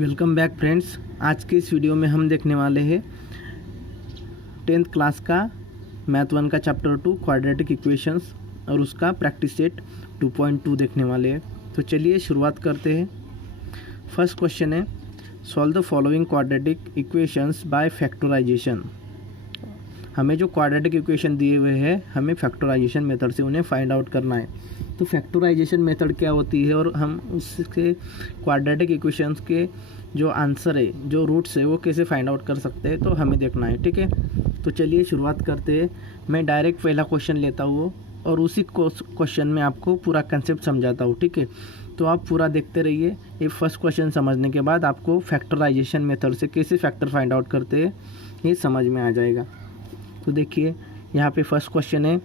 Welcome back friends. आज के इस वीडियो में हम देखने वाले हैं 10th क्लास का मैथ 1 का चैप्टर 2 क्वाड्रेटिक इक्वेशंस और उसका प्रैक्टिस सेट 2.2 देखने वाले हैं। तो चलिए शुरुआत करते हैं। फर्स्ट क्वेश्चन है, solve the following quadratic equations by factorisation. हमें जो क्वाड्रेटिक इक्वेशन दिए हुए हैं हमें फैक्टराइजेशन मेथड से उन्हें फाइंड आउट करना है। तो फैक्टराइजेशन मेथड क्या होती है और हम उसके क्वाड्रेटिक इक्वेशंस के जो आंसर है, जो रूट्स है, वो कैसे फाइंड आउट कर सकते हैं, तो हमें देखना है। ठीक है, तो चलिए शुरुआत करते हैं। मैं डायरेक्ट पहला क्वेश्चन लेता हूँ और उसी क्वेश्चन में आपको पूरा कंसेप्ट समझाता हूँ। ठीक है, तो आप पूरा देखते रहिए। ये फर्स्ट क्वेश्चन समझने के बाद आपको फैक्टराइजेशन मेथड से कैसे फैक्टर फाइंड आउट करते हैं ये समझ में आ जाएगा। तो देखिए यहाँ पे फर्स्ट क्वेश्चन है,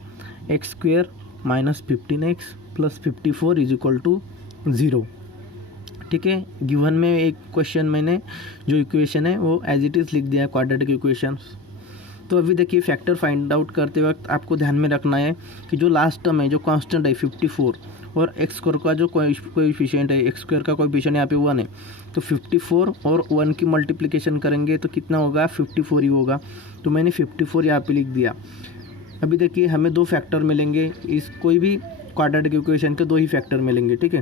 x square minus 15x plus 54 is equal to 0। ठीक है, गिवन में एक क्वेश्चन मैंने जो इक्वेशन है वो एज इट इज़ लिख दिया है, क्वाड्रेटिक इक्वेशंस। तो अभी देखिए फैक्टर फाइंड आउट करते वक्त आपको ध्यान में रखना है कि जो लास्ट टर्म है, जो कांस्टेंट है 54 और एक्स स्क्वायर का जो कोएफिशिएंट है, एक्स स्क्वायर का कोएफिशिएंट यहाँ पे 1 है, तो 54 और 1 की मल्टीप्लिकेशन करेंगे तो कितना होगा, 54 ही होगा। तो मैंने 54 यहाँ पे लिख दिया। अभी देखिए हमें दो फैक्टर मिलेंगे, इस कोई भी क्वाड्रेटिक इक्वेशन के दो ही फैक्टर मिलेंगे। ठीक है,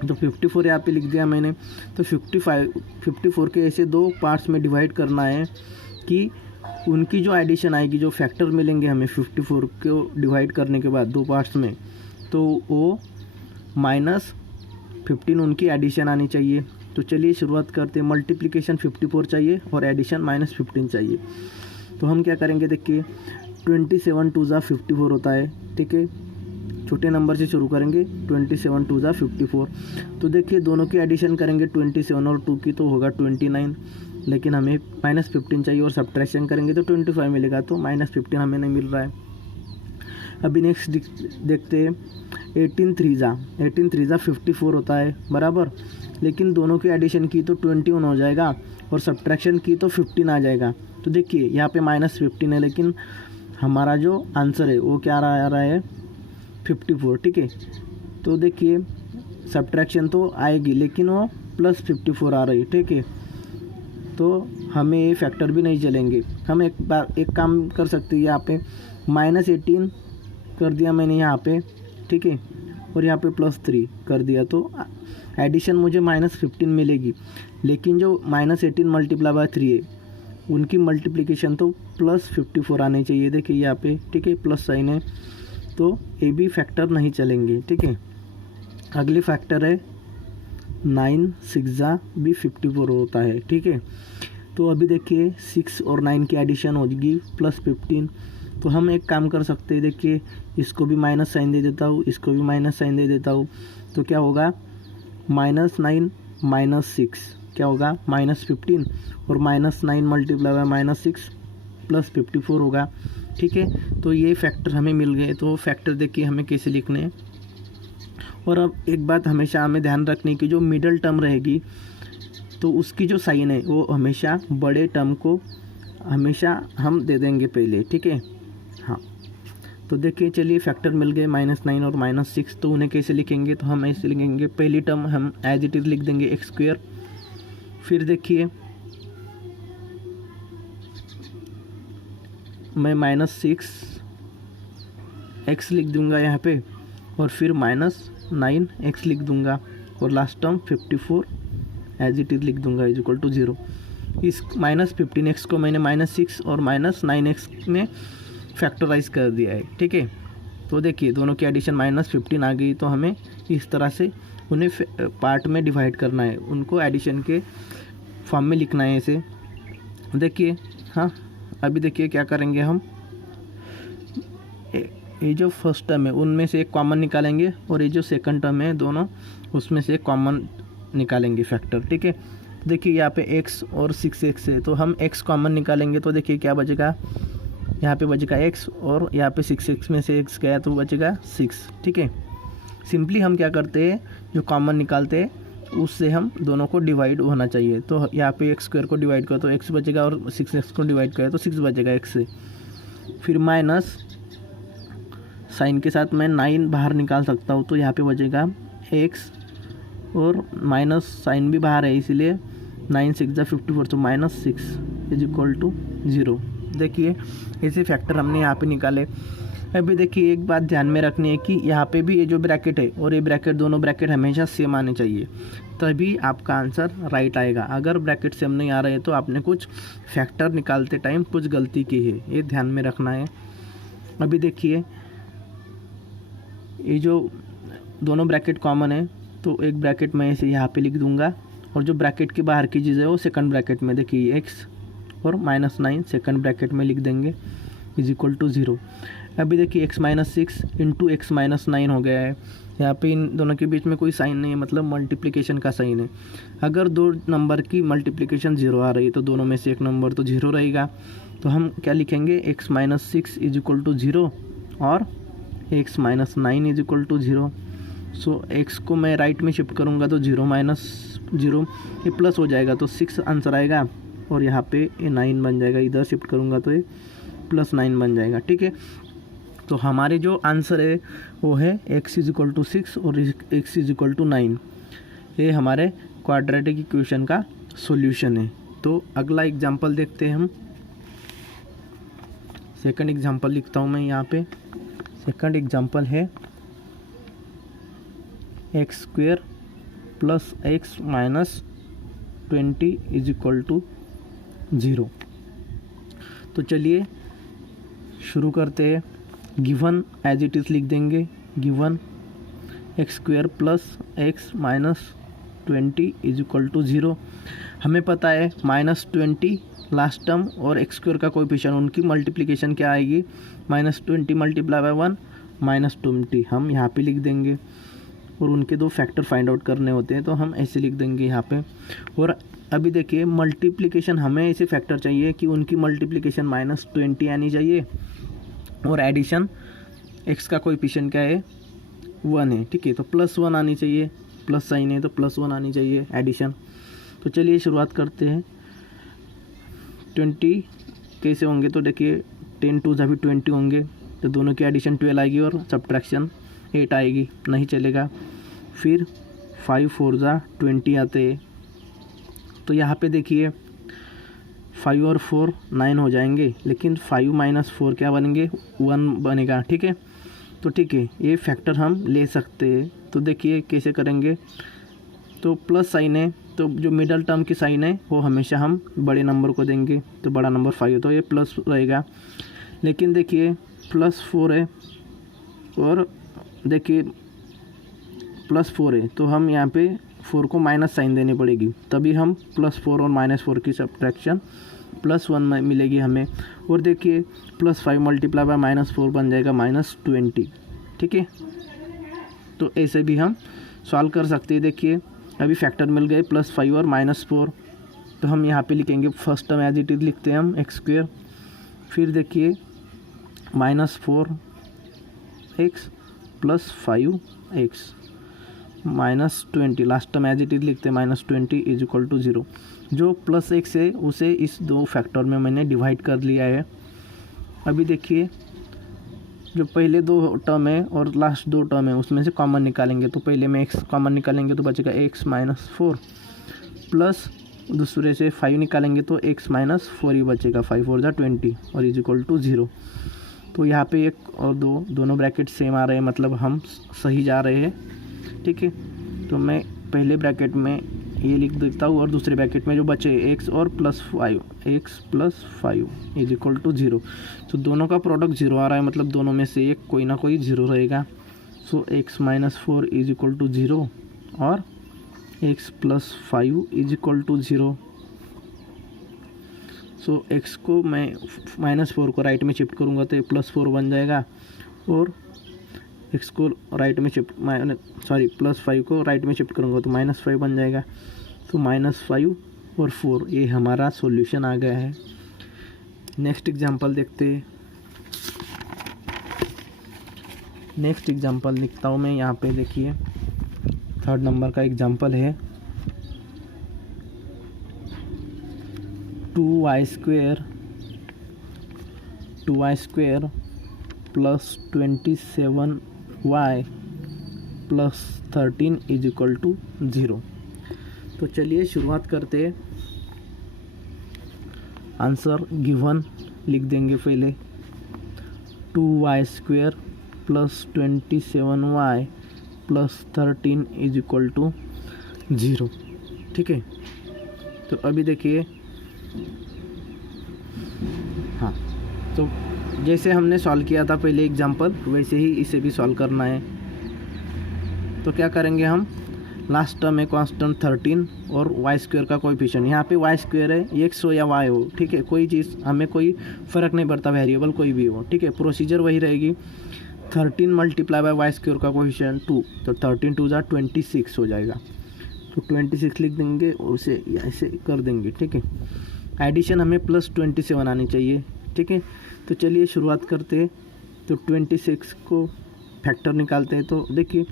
तो 54 यहाँ पे लिख दिया मैंने। तो 54 के ऐसे दो पार्ट्स में डिवाइड करना है कि उनकी जो एडिशन आएगी, जो फैक्टर मिलेंगे हमें 54 को डिवाइड करने के बाद दो पार्ट्स में, तो वो -15 उनकी एडिशन आनी चाहिए। तो चलिए शुरुआत करते हैं। मल्टीप्लिकेशन 54 चाहिए और एडिशन -15 चाहिए। तो हम क्या करेंगे, देखिए 27 2 ज़ा 54 होता है। ठीक है, छोटे नंबर से शुरू करेंगे, 27 2 ज़ा 54। तो देखिए दोनों की एडिशन करेंगे 27 और 2 की तो होगा 29, लेकिन हमें -15 चाहिए और सब्ट्रैक्शन करेंगे तो 25 मिलेगा, तो -15 हमें नहीं मिल रहा है। अभी नेक्स्ट देखते हैं, 18 3 ज़ा 54 होता है बराबर, लेकिन दोनों की एडिशन की तो 21 हो जाएगा और सब्ट्रैक्शन की तो 15 आ जाएगा। तो देखिए यहाँ पे -15 है, लेकिन हमारा जो आंसर है वो क्या आ रहा है, 54। ठीक है, तो देखिए सब्ट्रैक्शन तो आएगी लेकिन वो +54 आ रही। ठीक है, तो हमें ये फैक्टर भी नहीं चलेंगे। हम एक काम कर सकते हैं, यहाँ पे -18 कर दिया मैंने यहाँ पे। ठीक है, और यहाँ पे +3 कर दिया, तो एडिशन मुझे -15 मिलेगी, लेकिन जो -18 मल्टीप्लाई बाय 3 है उनकी मल्टीप्लिकेशन तो +54 आनी चाहिए। देखिए यहाँ पे, ठीक है, प्लस साइन है, तो ये भी फैक्टर नहीं चलेंगे। ठीक है, अगली फैक्टर है 9 6 ज़ा भी 54 होता है। ठीक है, तो अभी देखिए 6 और 9 की एडिशन होगी +15। तो हम एक काम कर सकते हैं, देखिए इसको भी माइनस साइन दे देता हूँ, इसको भी माइनस साइन दे देता हूँ, तो क्या होगा, -9 -6 क्या होगा, -15 और -9 मल्टीप्लाई बाय -6 +54 होगा। ठीक है, तो ये फैक्टर हमें मिल गए। तो फैक्टर देखिए हमें कैसे लिखने हैं। और अब एक बात हमेशा हमें ध्यान रखने की, जो मिडल टर्म रहेगी तो उसकी जो साइन है वो हमेशा बड़े टर्म को हमेशा हम दे देंगे पहले। ठीक है, हाँ, तो देखिए चलिए फैक्टर मिल गए -9 और -6। तो उन्हें कैसे लिखेंगे, तो हम ऐसे लिखेंगे, पहली टर्म हम एज इट इज़ लिख देंगे एक्स स्क्वेयर। फिर देखिए मैं -6x लिख दूंगा यहाँ पे, और फिर -9x लिख दूंगा, और last term 54 as it is लिख दूंगा इज इक्वल टू 0। इस -15x को मैंने -6 और -9x में फैक्टराइज कर दिया है। ठीक है, तो देखिए दोनों की एडिशन -15 आ गई, तो हमें इस तरह से उन्हें पार्ट में डिवाइड करना है, उनको एडिशन के फॉर्म में लिखना है ऐसे। देखिए हाँ, अभी देखिए क्या करेंगे हम, ये जो फर्स्ट टर्म है उनमें से एक कॉमन निकालेंगे, और ये जो सेकंड टर्म है दोनों उसमें से एक कॉमन निकालेंगे फैक्टर। ठीक है, देखिए यहाँ पे x और 6x है, तो हम x कॉमन निकालेंगे, तो देखिए क्या बचेगा, यहाँ पे बचेगा x और यहाँ पे 6x में से x गया तो बचेगा 6। ठीक है, सिंपली हम क्या करते हैं, जो कॉमन निकालते हैं उससे हम दोनों को डिवाइड होना चाहिए। तो यहाँ पे एक्स स्क्वायर को डिवाइड करो तो x बचेगा, और 6x को डिवाइड करो तो 6 बचेगा x से। फिर माइनस साइन के साथ मैं 9 बाहर निकाल सकता हूँ, तो यहाँ पे बचेगा x, और माइनस साइन भी बाहर है इसलिए 9 6 जा 54, तो -6 इज इक्वल टू 0। देखिए ऐसे फैक्टर हमने यहाँ पे निकाले। अभी देखिए एक बात ध्यान में रखनी है कि यहाँ पे भी ये जो ब्रैकेट है और ये ब्रैकेट, दोनों ब्रैकेट हमेशा सेम आने चाहिए, तभी आपका आंसर राइट आएगा। अगर ब्रैकेट सेम नहीं आ रहे तो आपने कुछ फैक्टर निकालते टाइम कुछ गलती की है, ये ध्यान में रखना है। अभी देखिए ये जो दोनों ब्रैकेट कॉमन है, तो एक ब्रैकेट मैं इसे यहाँ पे लिख दूंगा, और जो ब्रैकेट के बाहर की चीज़ है वो सेकंड ब्रैकेट में, देखिए x और -9 सेकंड ब्रैकेट में लिख देंगे इज इक्वल टू 0। अभी देखिए x - 6 इंटू x - 9 हो गया है। यहाँ पे इन दोनों के बीच में कोई साइन नहीं है, मतलब मल्टीप्लिकेशन का साइन है। अगर दो नंबर की मल्टीप्लिकेशन 0 आ रही है तो दोनों में से एक नंबर तो 0 रहेगा, तो हम क्या लिखेंगे, x - 6 इज इक्वल टू 0 और x - 9 is equal to 0। So x को मैं राइट में शिफ्ट करूँगा तो 0 - 0 ये प्लस हो जाएगा, तो 6 आंसर आएगा, और यहाँ पे ये 9 बन जाएगा। इधर शिफ्ट करूँगा तो ये +9 बन जाएगा। ठीक है, तो हमारे जो आंसर है वो है x इज इक्वल टू 6 और x इज इक्वल टू 9। ये हमारे क्वाड्रेटिक इक्वेशन का सॉल्यूशन है। तो अगला एग्जांपल देखते हैं हम। सेकंड एग्जांपल लिखता हूँ मैं यहाँ पे। सेकंड एग्जांपल है x² + x - 20 is equal to 0। तो चलिए शुरू करते हैं। गिवन एज इट इज़ लिख देंगे, given x² + x - 20 is equal to 0। हमें पता है -20 लास्ट टर्म और x² का कोएफिशिएंट, उनकी मल्टीप्लिकेशन क्या आएगी, -20 × 1 -20 हम यहाँ पे लिख देंगे, और उनके दो फैक्टर फाइंड आउट करने होते हैं तो हम ऐसे लिख देंगे यहाँ पे। और अभी देखिए मल्टीप्लिकेशन, हमें ऐसे फैक्टर चाहिए कि उनकी मल्टीप्लिकेशन -20 आनी चाहिए, और एडिशन x का कोएफिशिएंट क्या है, 1 है। ठीक है, तो +1 आनी चाहिए, प्लस साइन है तो +1 आनी चाहिए एडिशन। तो चलिए शुरुआत करते हैं। 20 कैसे होंगे, तो देखिए 10 2 भी 20 होंगे, तो दोनों की एडिशन 12 आएगी और सब्ट्रैक्शन 8 आएगी, नहीं चलेगा। फिर 5 4 20 आते हैं, तो यहाँ पे देखिए 5 और 4 9 हो जाएंगे, लेकिन 5 - 4 क्या बनेंगे, 1 बनेगा। ठीक है, तो ठीक है, ये फैक्टर हम ले सकते हैं। तो देखिए कैसे करेंगे, तो प्लस साइन है, तो जो मिडल टर्म की साइन है वो हमेशा हम बड़े नंबर को देंगे, तो बड़ा नंबर 5 है तो ये प्लस रहेगा। लेकिन देखिए +4 है, और देखिए +4 है, तो हम यहाँ पे 4 को माइनस साइन देनी पड़ेगी, तभी हम +4 और -4 की सब्ट्रैक्शन +1 मिलेगी हमें। और देखिए +5 × -4 बन जाएगा -20। ठीक है, तो ऐसे भी हम सॉल्व कर सकते हैं। देखिए अभी फैक्टर मिल गए +5 और -4, तो हम यहाँ पे लिखेंगे first term as it is लिखते हैं हम x²। फिर देखिए -4x + 5x -20, last term as it is लिखते हैं -20 इज इक्वल टू 0। जो +x है उसे इस दो फैक्टर में मैंने डिवाइड कर लिया है। अभी देखिए जो पहले दो टर्म है और लास्ट दो टर्म है उसमें से कॉमन निकालेंगे, तो पहले में x कॉमन निकालेंगे तो बचेगा x - 4, प्लस दूसरे से 5 निकालेंगे तो x - 4 ही बचेगा, 5 4 20 और इज इक्वल टू 0। तो यहाँ पे एक और दो दोनों ब्रैकेट सेम आ रहे हैं, मतलब हम सही जा रहे हैं। ठीक है, तो मैं पहले ब्रैकेट में ये लिख देता हूँ, और दूसरे ब्रैकेट में जो बचे x और +5 x + 5 इज इक्वल टू 0। तो दोनों का प्रोडक्ट 0 आ रहा है, मतलब दोनों में से एक कोई ना कोई 0 रहेगा। So x - 4 is equal to 0 और x + 5 is equal to 0। So x को मैं -4 को राइट में शिफ्ट करूँगा तो +4 बन जाएगा, और x को राइट में शिफ्ट +5 को राइट में शिफ्ट करूँगा तो -5 बन जाएगा। तो -5 और 4 ये हमारा सॉल्यूशन आ गया है। नेक्स्ट एग्जांपल देखते हैं। नेक्स्ट एग्जांपल लिखता हूँ मैं यहाँ पे, देखिए 3rd नंबर का एग्जांपल है 2y² + 27y + 13 is equal to 0। तो चलिए शुरुआत करते हैं। आंसर गिवन लिख देंगे पहले 2y² plus 27y plus 13 is equal to 0। ठीक है, तो अभी देखिए, हाँ, तो जैसे हमने सॉल्व किया था पहले एग्जाम्पल, वैसे ही इसे भी सॉल्व करना है। तो क्या करेंगे हम, लास्ट टर्म है कांस्टेंट 13 और y² का कोएफिशिएंट, यहाँ पे y² है, x हो या y हो, ठीक है, कोई चीज़ हमें कोई फ़र्क नहीं पड़ता, वेरिएबल कोई भी हो, ठीक है, प्रोसीजर वही रहेगी। 13 मल्टीप्लाई बाय y² का कोएफिशिएंट 2, तो 13 2 जा 26 हो जाएगा, तो 26 लिख देंगे और उसे ऐसे कर देंगे। ठीक है, एडिशन हमें प्लस 27 आनी चाहिए। ठीक है, तो चलिए शुरुआत करते हैं। तो 26 को फैक्टर निकालते हैं। तो देखिए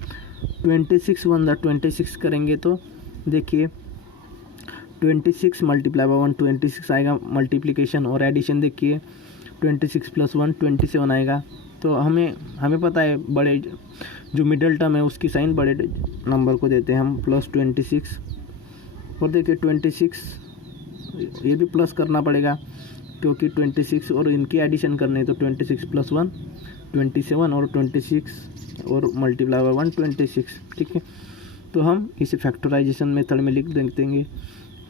26 1 दा 26 करेंगे तो देखिए 26 मल्टीप्लाई बाय 1 26 आएगा मल्टीप्लिकेशन, और एडिशन देखिए 26 प्लस 1 27 आएगा। तो हमें पता है बड़े जो मिडल टर्म है उसकी साइन बड़े नंबर को देते हैं हम, प्लस 26। और देखिए 26 ये भी प्लस करना पड़ेगा क्योंकि 26 और इनकी एडिशन करनी है, तो 26 प्लस 1 27 और 26 और मल्टीप्लाई बाय 1 26। ठीक है, तो हम इसे फैक्टराइजेशन मेथड में लिख देंगे।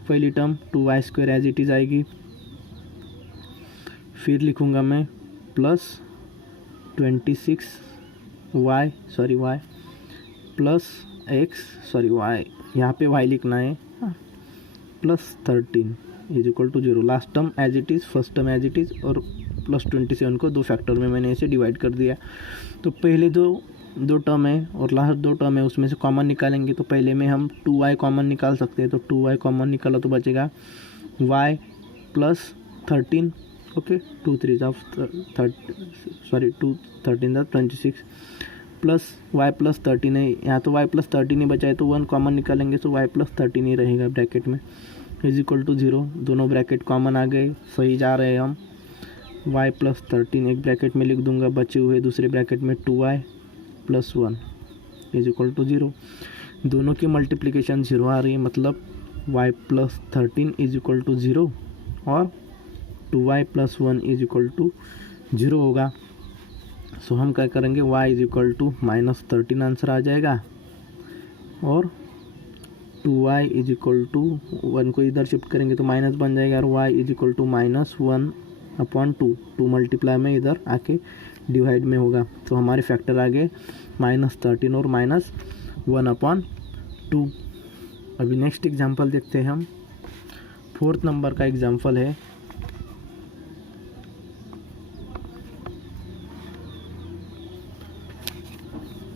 पहली term 2y² as it is आएगी, फिर लिखूँगा मैं प्लस 26y प्लस y, यहाँ पे y लिखना है, plus 13 is equal to 0। Last term as it is, first term as it is, और प्लस 27 को दो फैक्टर में मैंने इसे डिवाइड कर दिया। तो पहले दो टर्म है और लास्ट दो टर्म है, उसमें से कॉमन निकालेंगे। तो पहले में हम 2y कॉमन निकाल सकते हैं, तो 2y कॉमन निकाला तो बचेगा y plus 13। Okay, 2 3 13 26 plus y plus 13 है, यहाँ तो y प्लस 13 ही बचा है, तो 1 कॉमन निकालेंगे तो y प्लस 13 ही रहेगा ब्रैकेट में, इज इक्वल टू 0। दोनों ब्रैकेट कॉमन आ गए, सही जा रहे हैं हम। y प्लस 13 एक ब्रैकेट में लिख दूंगा, बचे हुए दूसरे ब्रैकेट में 2y plus 1 is equal to 0। दोनों की मल्टीप्लिकेशन 0 आ रही है, मतलब y plus 13 is equal to 0 और 2y plus 1 is equal to 0 होगा। सो हम क्या करेंगे, y is equal to minus 13 answer आ जाएगा, और 2y इज इक्वल टू 1 को इधर शिफ्ट करेंगे तो माइनस बन जाएगा, और y is equal to minus 1/2, 2 multiply में इधर आके डिवाइड में होगा। तो हमारे फैक्टर आ गए माइनस 13 और माइनस 1/2। अभी नेक्स्ट एग्जांपल देखते हैं हम। 4th नंबर का एग्जांपल है।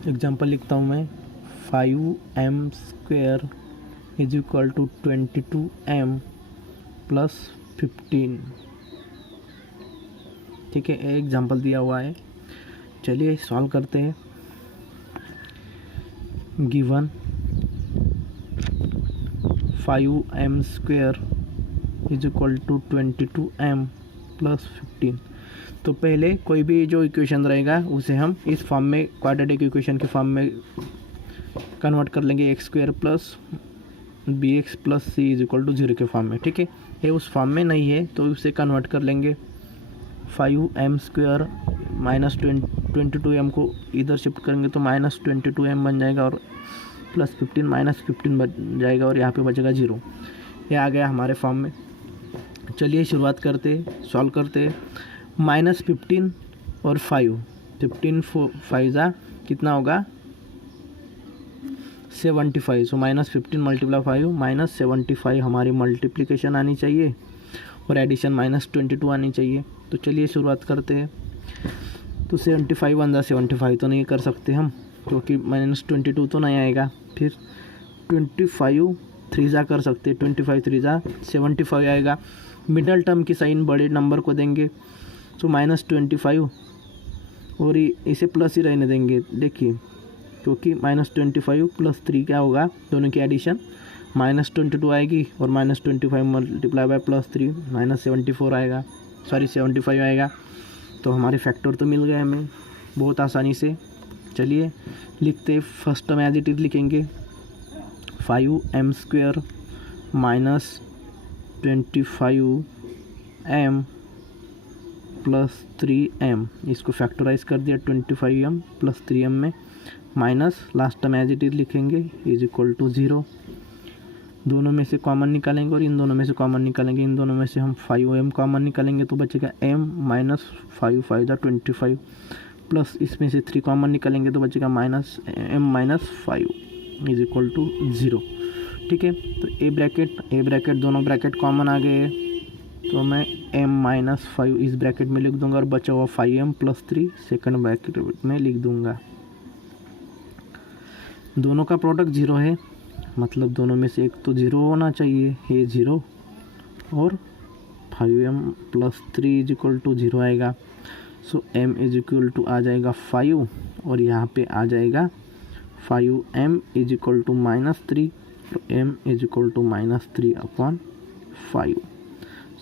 एग्जांपल लिखता हूँ मैं, 5m² is equal to 22m plus 15। ठीक है, एग्जांपल दिया हुआ है, चलिए सॉल्व करते हैं। Given 5m² is equal to 22m plus 15। तो पहले कोई भी जो इक्वेशन रहेगा उसे हम इस फॉर्म में, क्वाड्रेटिक इक्वेशन के फॉर्म में कन्वर्ट कर लेंगे, x² plus bx plus c is equal to 0 के फॉर्म में। ठीक है, ये उस फॉर्म में नहीं है तो उसे कन्वर्ट कर लेंगे। 5m² माइनस 22m को इधर शिफ्ट करेंगे तो माइनस 22m बन जाएगा, और प्लस 15 माइनस 15 बन जाएगा, और यहाँ पे बचेगा 0। ये आ गया हमारे फॉर्म में। चलिए शुरुआत करते, सॉल्व करते। -15 और 5, 15 5 जा कितना होगा 75। सो -15 मल्टीप्लाई 5 -75 हमारी मल्टीप्लिकेशन आनी चाहिए, और एडिशन -22 आनी चाहिए। तो चलिए शुरुआत करते हैं। तो 75 1 75 तो नहीं कर सकते हम, क्योंकि -22 तो नहीं आएगा। फिर 25 3 जा कर सकते, 25 3 जा 75 आएगा। मिडल टर्म की साइन बड़े नंबर को देंगे, तो -25 और इसे प्लस ही रहने देंगे। देखिए, क्योंकि -25 प्लस 3 क्या होगा, दोनों की एडिशन -22 आएगी, और -25 मल्टीप्लाई बाय +3 -74 आएगा, सॉरी 75 आएगा। तो हमारे फैक्टर तो मिल गए हमें बहुत आसानी से। चलिए लिखते, first term as it is लिखेंगे 5m² minus 25m plus 3m, इसको फैक्टराइज कर दिया 25m प्लस 3m में, minus last term as it is लिखेंगे इज इक्वल टू 0। दोनों में से कॉमन निकालेंगे और इन दोनों में से कॉमन निकालेंगे। इन दोनों में से हम 5m कॉमन निकालेंगे तो बचेगा m माइनस 5 5 25 प्लस इसमें से 3 कॉमन निकालेंगे तो बचेगा minus m minus 5 is equal to 0। ठीक है, तो ए ब्रैकेट दोनों ब्रैकेट कॉमन आ गए तो मैं m माइनस 5 इस ब्रैकेट में लिख दूंगा और बचा हुआ 5m प्लस 3 सेकंड ब्रैकेट में लिख दूंगा। दोनों का प्रोडक्ट 0 है, मतलब दोनों में से एक तो 0 होना चाहिए, ये 0 और 5m plus 3 is equal to 0 आएगा। सो m इज इक्वल टू आ जाएगा 5 और यहाँ पे आ जाएगा 5m is equal to minus 3 और m is equal to minus 3/5।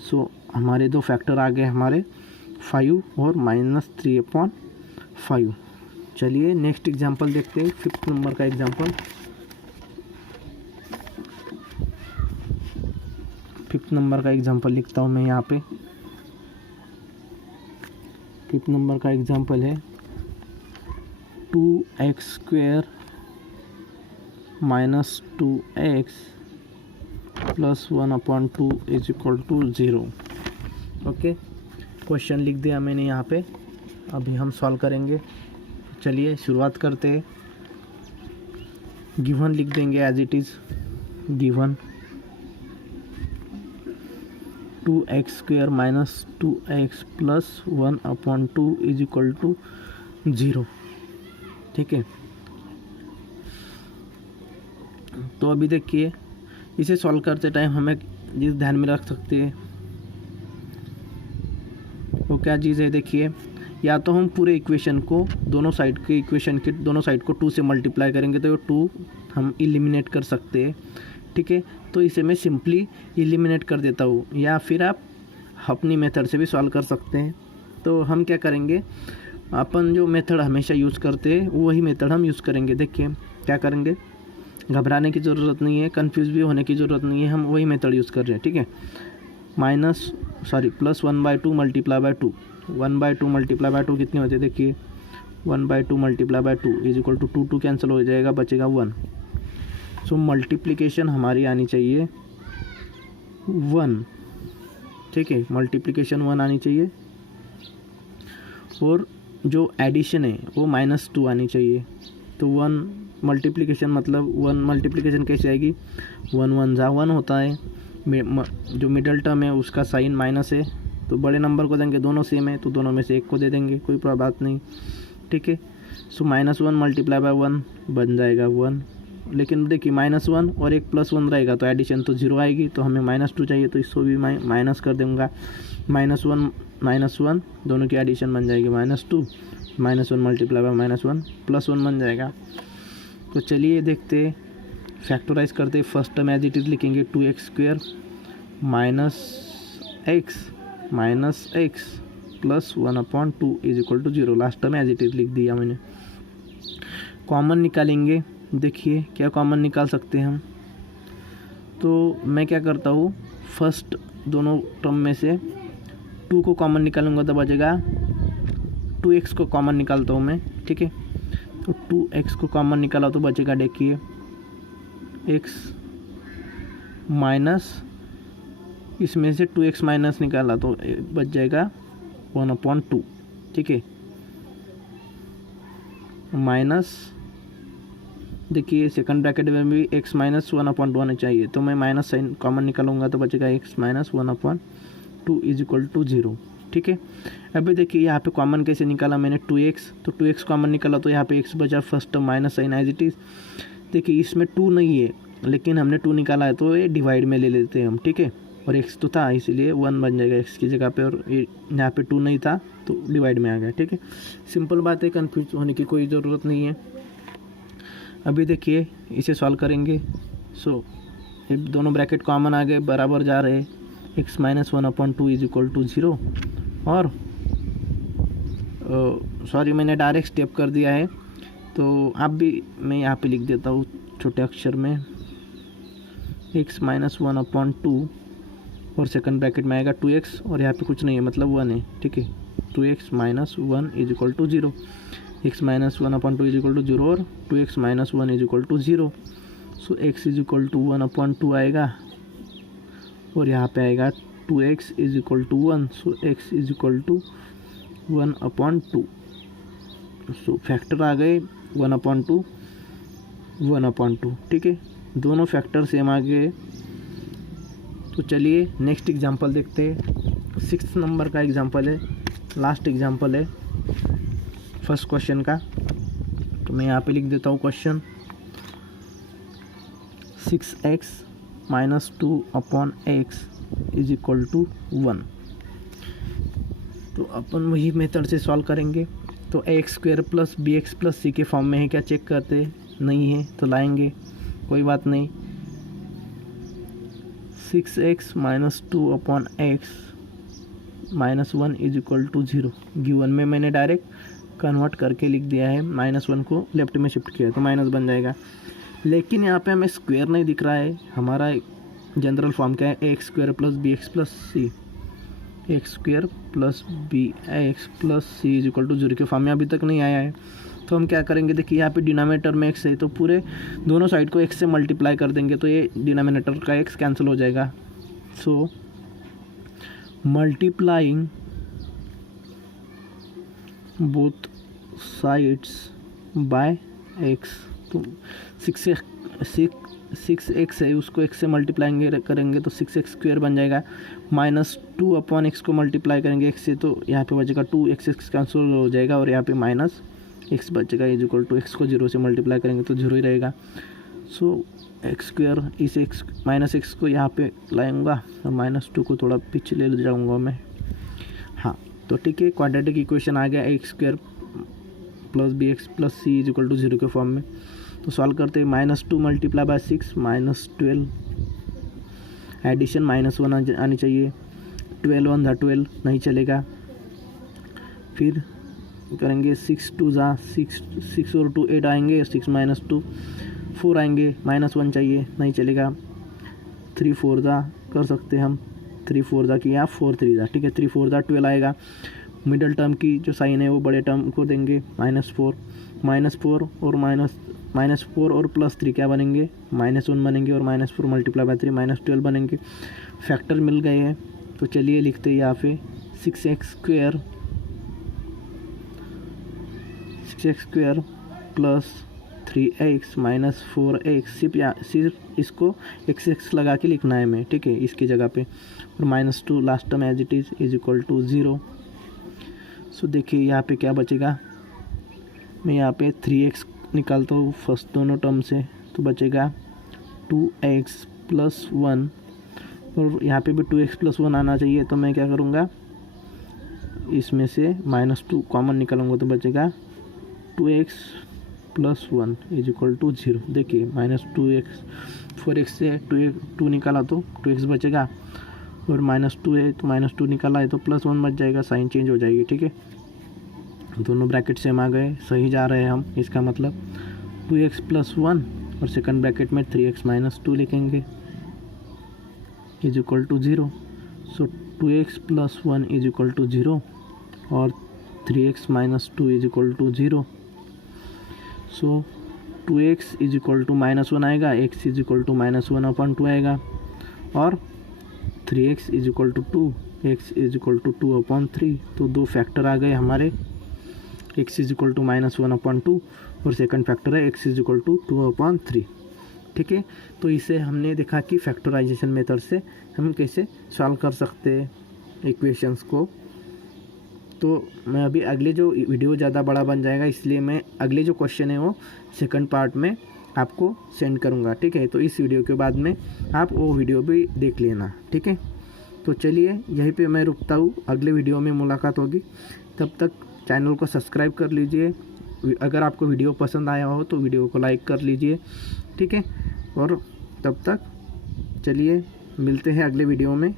So हमारे दो फैक्टर आ गए हमारे 5 और माइनस 3/5। चलिए नेक्स्ट एग्जांपल देखते हैं, 5th नंबर का एग्जांपल। 5th नंबर का एग्जांपल लिखता हूँ मैं यहाँ पे। 5th नंबर का एग्जांपल है 2x² minus 2x plus 1/2 is equal to 0। Okay, question लिख दिया मैंने यहाँ पे, अभी हम सॉल्व करेंगे। चलिए शुरुआत करते हैं। गिवन लिख देंगे as it is. Given 2x² minus 2x plus 1/2 is equal to 0। ठीक है, तो अभी देखिए इसे सॉल्व करते टाइम हमें चीज़ ध्यान में रख सकते हैं। वो क्या चीज़ है, देखिए, या तो हम पूरे इक्वेशन को दोनों साइड के इक्वेशन के दोनों साइड को 2 से मल्टीप्लाई करेंगे तो 2 हम इलिमिनेट कर सकते हैं। ठीक है, तो इसे मैं सिंपली इलिमिनेट कर देता हूँ, या फिर आप अपनी मेथड से भी सॉल्व कर सकते हैं। तो हम क्या करेंगे, अपन जो मेथड हमेशा यूज़ करते हैं वही मेथड हम यूज़ करेंगे। देखिए क्या करेंगे, घबराने की ज़रूरत नहीं है, कंफ्यूज भी होने की ज़रूरत नहीं है, हम वही मेथड यूज़ कर रहे हैं। ठीक है, plus 1/2 multiply by 2, 1/2 multiply by 2 कितने होते हैं, देखिए 1/2 multiply by 2 is equal to 2 cancel हो जाएगा, बचेगा 1। सो मल्टीप्लिकेशन हमारी आनी चाहिए 1। ठीक है, मल्टीप्लिकेशन 1 आनी चाहिए और जो एडिशन है वो -2 आनी चाहिए। तो 1 मल्टीप्लिकेशन मतलब 1 मल्टीप्लिकेशन कैसे आएगी, 1 1 जा 1 होता है, जो मिडल टर्म है उसका साइन माइनस है तो बड़े नंबर को देंगे, दोनों सेम है तो दोनों में से एक को दे देंगे, कोई बात नहीं। ठीक है, सो -1 मल्टीप्लाई बाय 1 बन जाएगा 1। लेकिन देखिए -1 और एक +1 रहेगा तो एडिशन तो 0 आएगी, तो हमें -2 चाहिए तो इसको भी माइनस कर दूँगा। -1 दोनों की एडिशन बन जाएगी -2, -1 मल्टीप्लाई बाय -1 +1 बन जाएगा। तो चलिए देखते हैं, फैक्टराइज करते। First term as it is लिखेंगे 2x² minus x plus 1/2 is equal to 0। Last term as it is लिख दिया मैंने। कॉमन निकालेंगे, देखिए क्या कॉमन निकाल सकते हैं हम। तो मैं क्या करता हूँ, फर्स्ट दोनों टर्म में से 2 को कॉमन निकालूंगा तो बचेगा 2x को कॉमन निकालता हूँ मैं। ठीक है, तो 2x को कॉमन निकाला तो बचेगा, देखिए x माइनस, इसमें से 2x माइनस निकाला तो बच जाएगा 1/2। ठीक है, माइनस, देखिए सेकंड ब्रैकेट में भी x माइनस 1/2 होना चाहिए, तो मैं माइनस साइन कॉमन निकालूंगा तो बचेगा x minus 1/2 is equal to 0। ठीक है, अभी देखिए यहाँ पे कॉमन कैसे निकाला मैंने, 2x, तो 2x कॉमन निकाला तो यहाँ पे x बचा, first minus sign as it is. देखिए इसमें 2 नहीं है लेकिन हमने 2 निकाला है तो ये डिवाइड में ले लेते हैं हम। ठीक है, और x तो था इसीलिए 1 बन जाएगा x की जगह पे, और यहाँ पे 2 नहीं था तो डिवाइड में आ गया। ठीक है, सिंपल बात है, कन्फ्यूज होने की कोई ज़रूरत नहीं है। अभी देखिए इसे सॉल्व करेंगे। सो ये दोनों ब्रैकेट कॉमन आ गए, बराबर जा रहे, x minus 1/2 is equal to 0। और सॉरी मैंने डायरेक्ट स्टेप कर दिया है, तो आप भी, मैं यहाँ पे लिख देता हूँ छोटे अक्षर में, एक्स माइनस 1/2 और सेकंड ब्रैकेट में आएगा 2x और यहाँ पे कुछ नहीं है मतलब 1 है, ठीक है। 2x minus 1 is equal to 0, x minus 1/2 is equal to 0 और 2x minus 1 is equal to 0। So x is equal to 1/2 आएगा और यहाँ पे आएगा 2x is equal to 1। So x is equal to 1/2। So factor आ गए 1/2 1/2, ठीक है। दोनों फैक्टर सेम आ गए। तो चलिए नेक्स्ट एग्जांपल देखते हैं। 6 नंबर का एग्जांपल है, लास्ट एग्जांपल है फर्स्ट क्वेश्चन का। तो मैं यहाँ पे लिख देता हूँ question 6x minus 2/x is equal to 1। तो अपन वही मेथड से सॉल्व करेंगे। तो a² plus bx plus c के फॉर्म में है क्या चेक करते, नहीं है तो लाएंगे, कोई बात नहीं। 6x minus 2/x minus 1 is equal to 0। Given में मैंने डायरेक्ट कन्वर्ट करके लिख दिया है, -1 को लेफ्ट में शिफ्ट किया तो माइनस बन जाएगा। लेकिन यहाँ पे हमें स्क्वायर नहीं दिख रहा है। हमारा जनरल फॉर्म क्या है, a² plus bx plus c, a² plus bx plus c is equal to 0 के फॉर्म में अभी तक नहीं आया है। तो हम क्या करेंगे, देखिए यहाँ पे डिनोमिनेटर में x है तो पूरे दोनों साइड को x से मल्टीप्लाई कर देंगे तो ये डिनोमिनेटर का x कैंसिल हो जाएगा। So multiplying both sides by x। तो 6x है उसको x से मल्टीप्लाई करेंगे तो 6x² बन जाएगा। -2/x को मल्टीप्लाई करेंगे x से तो यहाँ पे बचेगा 2x कैंसिल हो जाएगा और यहाँ पे -x बचेगा इज इक्वल टू x को 0 से मल्टीप्लाई करेंगे तो 0 ही रहेगा। सो x² इस -x को यहाँ पे लाऊंगा और -2 को थोड़ा पीछे ले जाऊंगा मैं। हाँ तो ठीक है, क्वाड्रेटिक इक्वेशन आ गया a² plus bx plus c is equal to 0 के फॉर्म में। तो सॉल्व करते हैं, -2 मल्टीप्लाई बाय 6 -12, एडिशन -1 आनी चाहिए, 12 1 = 12 नहीं चलेगा। फिर करेंगे 6 2 = 6 और 2 8 आएंगे, 6 - 2 4 आएंगे, -1 चाहिए नहीं चलेगा। 3 4 कर सकते हम, 3 4 किया 4 3 ठीक है, 3 4 12 आएगा। मिडल टर्म की जो साइन है वो बड़े टर्म को देंगे, -4 और -4 और +3 क्या बनेंगे, -1 बनेंगे और -4 मल्टीप्लाई बाय 3 -12 बनेंगे। फैक्टर मिल गए हैं तो चलिए लिखते हैं यहाँ पे 6x² plus 3x minus 4x, सिर्फ इसको x लगा के लिखना है मैं, ठीक है, इसकी जगह पे, और -2 last term as it is equal to 0। So देखिए यहाँ पे क्या बचेगा, मैं यहाँ पे 3x निकालता हूँ फर्स्ट दोनों टर्म से तो बचेगा 2x + 1 और यहाँ पे भी 2x + 1 आना चाहिए। तो मैं क्या करूँगा, इसमें से -2 कॉमन निकालूंगा तो बचेगा 2x + 1 इज इक्वल टू 0। देखिए -2x 4x से 2 निकाला तो 2x बचेगा और -2 है तो -2 निकाला है तो +1 बच जाएगा, साइन चेंज हो जाएगी, ठीक है। दोनों ब्रैकेट सेम आ गए, सही जा रहे हैं हम। इसका मतलब 2x + 1 और सेकंड ब्रैकेट में 3x - 2 लिखेंगे is equal to 0। So 2x + 1 is equal to 0 और 3x - 2 is equal to 0। So 2x is equal to -1 आएगा, x इज इक्वल टू -1/2 आएगा और 3x is equal to 2, x is equal to 2/3। तो दो factor आ गए हमारे, x इज इक्वल टू -1/2 और सेकंड फैक्टर है x इज इक्वल टू 2/3, ठीक है। तो इसे हमने देखा कि फैक्टराइजेशन मेथड से हम कैसे सॉल्व कर सकते हैं इक्वेशंस को। तो मैं अभी अगले जो वीडियो ज़्यादा बड़ा बन जाएगा इसलिए मैं अगले जो क्वेश्चन है वो सेकंड पार्ट में आपको सेंड करूँगा, ठीक है। तो इस वीडियो के बाद में आप वो वीडियो भी देख लेना, ठीक है। तो चलिए यहीं पे मैं रुकता हूँ, अगले वीडियो में मुलाकात होगी। तब तक चैनल को सब्सक्राइब कर लीजिए, अगर आपको वीडियो पसंद आया हो तो वीडियो को लाइक कर लीजिए, ठीक है। और तब तक चलिए मिलते हैं अगले वीडियो में।